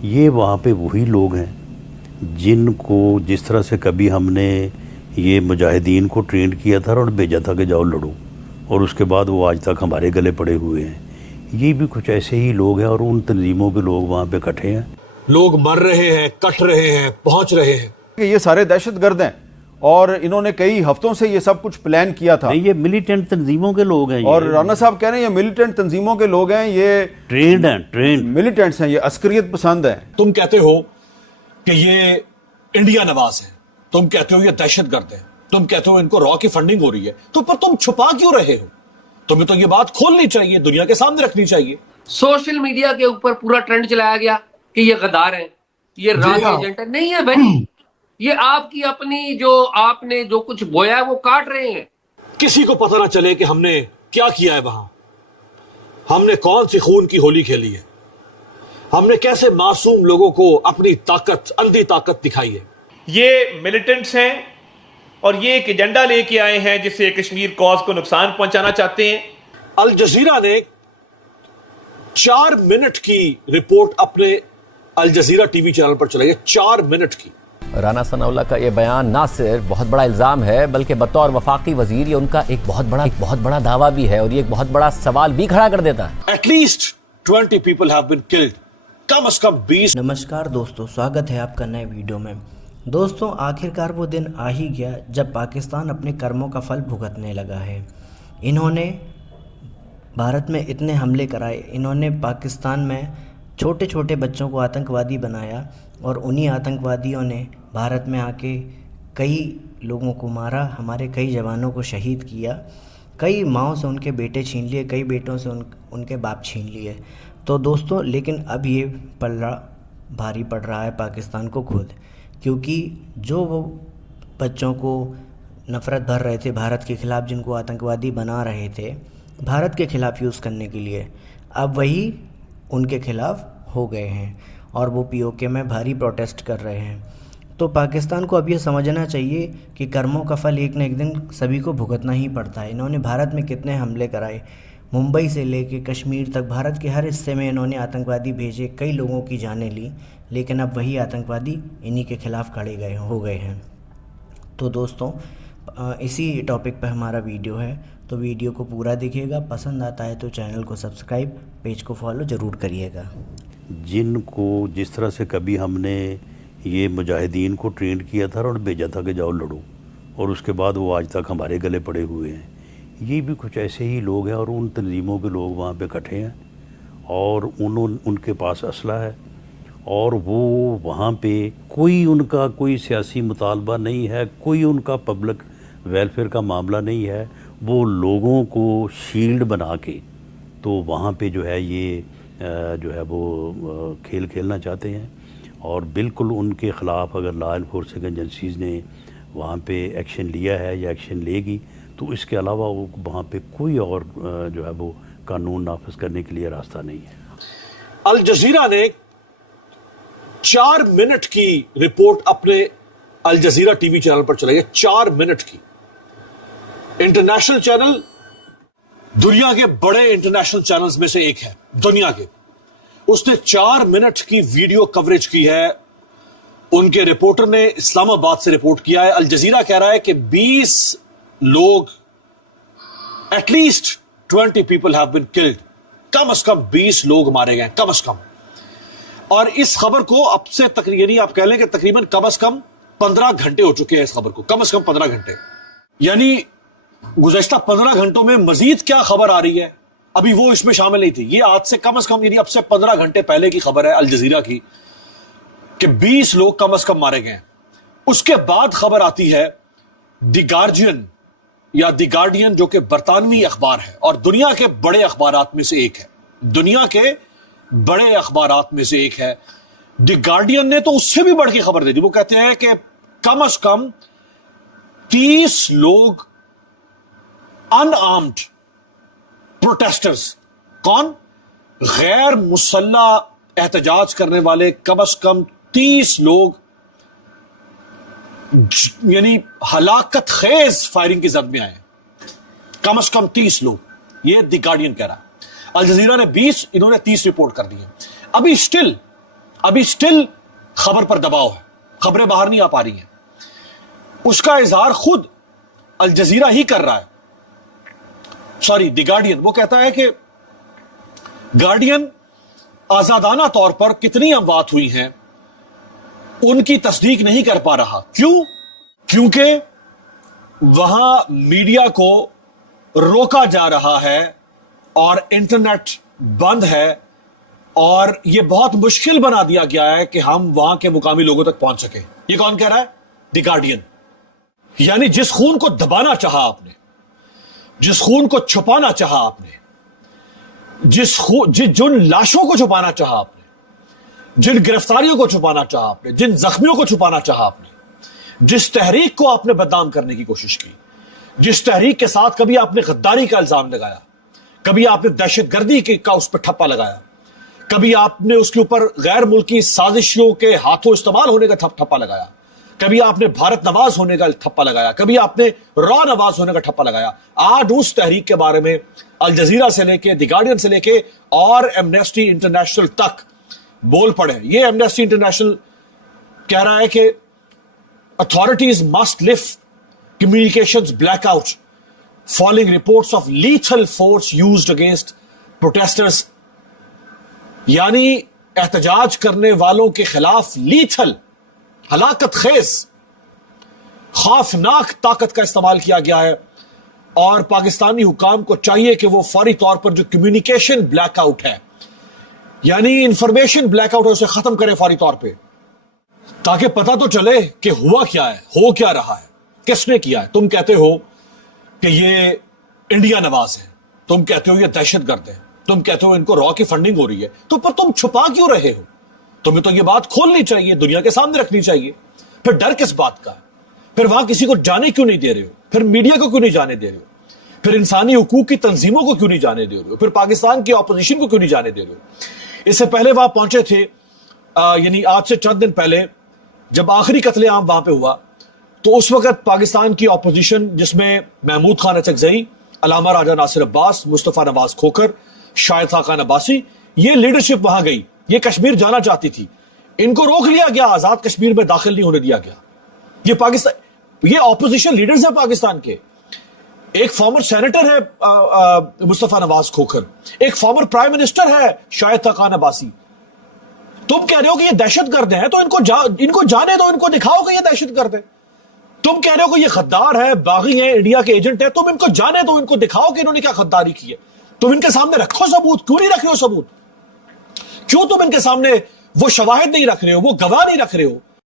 یہ وہاں پہ وہی لوگ ہیں جن کو جس طرح سے کبھی ہم نے یہ مجاہدین کو ٹرینڈ کیا تھا اور بھیجا تھا کہ جاؤ لڑو، اور اس کے بعد وہ آج تک ہمارے گلے پڑے ہوئے ہیں۔ یہ بھی کچھ ایسے ہی لوگ ہیں اور ان تنظیموں کے لوگ وہاں پہ اکٹھے ہیں۔ لوگ مر رہے ہیں، کٹ رہے ہیں، پہنچ رہے ہیں کہ یہ سارے دہشت گرد ہیں اور انہوں نے کئی ہفتوں سے یہ سب کچھ پلان کیا تھا۔ نہیں، یہ ملیٹنٹ تنظیموں کے لوگ ہیں، اور رانا صاحب کہہ رہے ہیں یہ ملیٹنٹ تنظیموں کے لوگ ہیں، یہ ٹرینڈ ہیں، ٹرینڈ ملیٹنٹس ہیں، یہ عسکریت پسند ہیں۔ تم کہتے ہو کہ یہ انڈیا نواز ہیں، تم کہتے ہو یہ دہشت گرد ہیں، تم کہتے ہو ان کو را کی فنڈنگ ہو رہی ہے، تو پر تم چھپا کیوں رہے ہو؟ تمہیں تو یہ بات کھولنی چاہیے، دنیا کے سامنے رکھنی چاہیے۔ سوشل میڈیا کے اوپر پورا ٹرینڈ چلایا گیا کہ یہ غدار ہیں، یہ رانگ ایجنٹ ہے۔ نہیں ہے بھائی، یہ آپ کی اپنی جو آپ نے جو کچھ بویا ہے وہ کاٹ رہے ہیں۔ کسی کو پتہ نہ چلے کہ ہم نے کیا کیا ہے وہاں، ہم نے کون سی خون کی ہولی کھیلی ہے، ہم نے کیسے معصوم لوگوں کو اپنی طاقت، اندھی طاقت دکھائی ہے۔ یہ ملیٹنٹس ہیں اور یہ ایک ایجنڈا لے کے آئے ہیں جس سے کشمیر کاز کو نقصان پہنچانا چاہتے ہیں۔ الجزیرہ نے 4 منٹ کی رپورٹ اپنے الجزیرہ ٹی وی چینل پر چلائی ہے، 4 منٹ کی۔ رانا ثناء اللہ کا یہ بیان نہ صرف بہت بڑا الزام ہے بلکہ بطور وفاقی وزیر یہ ان کا ایک بہت بڑا دعویٰ بھی ہے، اور یہ ایک بہت بڑا سوال بھی کھڑا کر دیتا ہے۔ At least 20 people have been killed، کم از کم 20۔ نمسکار دوستو، سواگت ہے آپ کا نئے ویڈیو میں۔ دوستوں، آخرکار وہ دن آ ہی گیا جب پاکستان اپنے کرموں کا پھل بھگتنے لگا ہے۔ انہوں نے بھارت میں اتنے حملے کرائے، انہوں نے پاکستان میں چھوٹے چھوٹے بچوں کو آتنکوادی بنایا، اور انہی آتنکوادیوں نے بھارت میں آ کے کئی لوگوں کو مارا، ہمارے کئی جوانوں کو شہید کیا، کئی ماؤں سے ان کے بیٹے چھین لیے، کئی بیٹوں سے ان کے باپ چھین لیے۔ تو دوستوں، لیکن اب یہ پلڑا بھاری پڑ رہا ہے پاکستان کو خود، کیونکہ جو وہ بچوں کو نفرت بھر رہے تھے بھارت کے خلاف، جن کو آتنکوادی بنا رہے تھے بھارت کے خلاف یوز کرنے کے لیے، اب وہی ان کے خلاف ہو گئے ہیں اور وہ پی او کے میں بھاری پروٹیسٹ کر رہے ہیں۔ تو پاکستان کو اب یہ سمجھنا چاہیے کہ کرموں کا پھل ایک نہ ایک دن سبھی کو بھگتنا ہی پڑتا ہے۔ انہوں نے بھارت میں کتنے حملے کرائے، ممبئی سے لے کے کشمیر تک، بھارت کے ہر حصے میں انہوں نے آتنکوادی بھیجے، کئی لوگوں کی جانیں لی، لیکن اب وہی آتنکوادی انہی کے خلاف کھڑے ہو گئے ہیں۔ تو دوستوں، اسی ٹاپک پہ ہمارا ویڈیو ہے، تو ویڈیو کو پورا دیکھیے گا، پسند آتا ہے تو چینل کو سبسکرائب، پیج کو فالو ضرور کریے گا۔ جن کو جس طرح سے کبھی ہم نے یہ مجاہدین کو ٹرینڈ کیا تھا اور بھیجا تھا کہ جاؤ لڑو، اور اس کے بعد وہ آج تک ہمارے گلے پڑے ہوئے ہیں۔ یہ بھی کچھ ایسے ہی لوگ ہیں اور ان تنظیموں کے لوگ وہاں پہ اکٹھے ہیں، اور ان کے پاس اسلحہ ہے، اور وہ وہاں پہ کوئی سیاسی مطالبہ نہیں ہے، کوئی ان کا پبلک ویلفیئر کا معاملہ نہیں ہے۔ وہ لوگوں کو شیلڈ بنا کے تو وہاں پہ جو ہے یہ وہ کھیل کھیلنا چاہتے ہیں، اور بالکل ان کے خلاف اگر لا انفورسنگ ایجنسیز نے وہاں پہ ایکشن لیا ہے یا ایکشن لے گی تو اس کے علاوہ وہاں پہ کوئی اور وہ قانون نافذ کرنے کے لیے راستہ نہیں ہے۔ الجزیرہ نے 4 منٹ کی رپورٹ اپنے الجزیرہ ٹی وی چینل پر چلائی ہے، 4 منٹ کی۔ انٹرنیشنل چینل دنیا کے بڑے انٹرنیشنل چینلز میں سے ایک ہے، دنیا کے۔ اس نے 4 منٹ کی ویڈیو کوریج کی ہے۔ ان کے رپورٹر نے اسلام آباد سے رپورٹ کیا ہے۔ الجزیرہ کہہ رہا ہے کہ 20 لوگ، at least 20 people have been killed، کم از کم 20 لوگ مارے گئے، کم از کم۔ اور اس خبر کو اب سے یعنی آپ کہہ لیں کہ تقریباً کم از کم 15 گھنٹے ہو چکے ہیں اس خبر کو، کم از کم 15 گھنٹے۔ یعنی گزشتہ 15 گھنٹوں میں مزید کیا خبر آ رہی ہے، ابھی وہ اس میں شامل نہیں تھی۔ یہ آج سے کم از کم یعنی اب سے 15 گھنٹے پہلے کی خبر ہے الجزیرہ کی کہ 20 لوگ کم از کم مارے گئے ہیں۔ اس کے بعد خبر آتی ہے دی گارجین یا دی گارڈین، جو کہ برطانوی اخبار ہے اور دنیا کے بڑے اخبارات میں سے ایک ہے، دنیا کے بڑے اخبارات میں سے ایک ہے۔ دی گارڈین نے تو اس سے بھی بڑھ کے خبر دے دی۔ وہ کہتے ہیں کہ کم از کم 30 لوگ ان آرمڈ پروٹیسٹرز، کون؟ غیر مسلح احتجاج کرنے والے کم از کم 30 لوگ یعنی ہلاکت خیز فائرنگ کی زد میں آئے ہیں، کم از کم 30 لوگ۔ یہ دی گارڈین کہہ رہا ہے۔ الجزیرہ نے 20، انہوں نے 30 رپورٹ کر دی ہے۔ ابھی سٹل ابھی سٹل خبر پر دباؤ ہے, خبریں باہر نہیں آ پا رہی ہیں. اس کا اظہار خود الجزیرہ ہی کر رہا ہے, سوری دی گارڈین. وہ کہتا ہے کہ گارڈین آزادانہ طور پر کتنی اموات ہوئی ہیں ان کی تصدیق نہیں کر پا رہا. کیوں؟ کیونکہ وہاں میڈیا کو روکا جا رہا ہے اور انٹرنیٹ بند ہے, اور یہ بہت مشکل بنا دیا گیا ہے کہ ہم وہاں کے مقامی لوگوں تک پہنچ سکیں. یہ کون کہہ رہا ہے؟ دی گارڈین. یعنی جس خون کو دبانا چاہا آپ نے, جس خون کو چھپانا چاہا آپ نے, جن لاشوں کو چھپانا چاہا آپ نے, جن گرفتاریوں کو چھپانا چاہا آپ نے, جن زخمیوں کو چھپانا چاہا آپ نے, جس تحریک کو آپ نے بدنام کرنے کی کوشش کی, جس تحریک کے ساتھ کبھی آپ نے غداری کا الزام لگایا, کبھی آپ نے دہشت گردی کا اس پہ ٹھپا لگایا, کبھی آپ نے اس کے اوپر غیر ملکی سازشوں کے ہاتھوں استعمال ہونے کا ٹھپا لگایا, کبھی آپ نے بھارت نواز ہونے کا ٹھپا لگایا, کبھی آپ نے را نواز ہونے کا ٹھپا لگایا. آج اس تحریک کے بارے میں الجزیرہ سے لے کے, دی گارڈین سے لے کے اور ایمنسٹی انٹرنیشنل تک بول پڑے. یہ ایمنسٹی انٹرنیشنل کہہ رہا ہے کہ authorities must lift communications blackout following reports of lethal force used against protesters. یعنی احتجاج کرنے والوں کے خلاف لیتھل, ہلاکت خیز, خوفناک طاقت کا استعمال کیا گیا ہے, اور پاکستانی حکام کو چاہیے کہ وہ فوری طور پر جو کمیونیکیشن بلیک آؤٹ ہے, یعنی انفارمیشن بلیک آؤٹ ہے, اسے ختم کرے فوری طور پہ, تاکہ پتہ تو چلے کہ ہوا کیا ہے, ہو کیا رہا ہے, کس نے کیا ہے. تم کہتے ہو کہ یہ انڈیا نواز ہے, تم کہتے ہو یہ دہشت گرد ہے, تم کہتے ہو ان کو را کی فنڈنگ ہو رہی ہے, تو پر تم چھپا کیوں رہے ہو؟ تمہیں تو یہ بات کھولنی چاہیے, دنیا کے سامنے رکھنی چاہیے. پھر ڈر کس بات کا ہے؟ پھر وہاں کسی کو جانے کیوں نہیں دے رہے ہو؟ پھر میڈیا کو کیوں نہیں جانے دے رہے ہو؟ پھر انسانی حقوق کی تنظیموں کو کیوں نہیں جانے دے رہے ہو؟ پھر پاکستان کی اپوزیشن کو کیوں نہیں جانے دے رہے ہو؟ اس سے پہلے وہاں پہنچے تھے, یعنی آج سے چند دن پہلے جب آخری قتل عام وہاں پہ ہوا, تو اس وقت پاکستان کی اپوزیشن جس میں محمود خان اچکزئی, علامہ راجہ ناصر عباس, مصطفیٰ نواز کھوکھر, شاہد خاقان عباسی, یہ لیڈرشپ وہاں گئی, یہ کشمیر جانا چاہتی تھی. ان کو روک لیا گیا, آزاد کشمیر میں داخل نہیں ہونے دیا گیا. یہ پاکستان, یہ اپوزیشن لیڈرز ہیں پاکستان کے. ایک فارمر سینیٹر ہے مصطفیٰ نواز کھوکھر, ایک فارمر پرائم منسٹر ہے شاہد خاقان عباسی. تم کہہ رہے ہو کہ یہ دہشت گرد ہیں, تو ان کو جانے دو, ان کو دکھاؤ کہ یہ دہشت گرد ہے. تم کہہ رہے ہو کہ یہ غدار ہے, باغی ہیں, انڈیا کے ایجنٹ ہے, تم ان کو جانے دو, ان کو دکھاؤ کہ انہوں نے کیا غداری کی ہے. تم ان کے سامنے رکھو ثبوت. کیوں نہیں رکھ رہے ہو ثبوت؟ کیوں تم ان کے سامنے وہ شواہد نہیں رکھ رہے ہو, وہ گواہ نہیں رکھ رہے ہو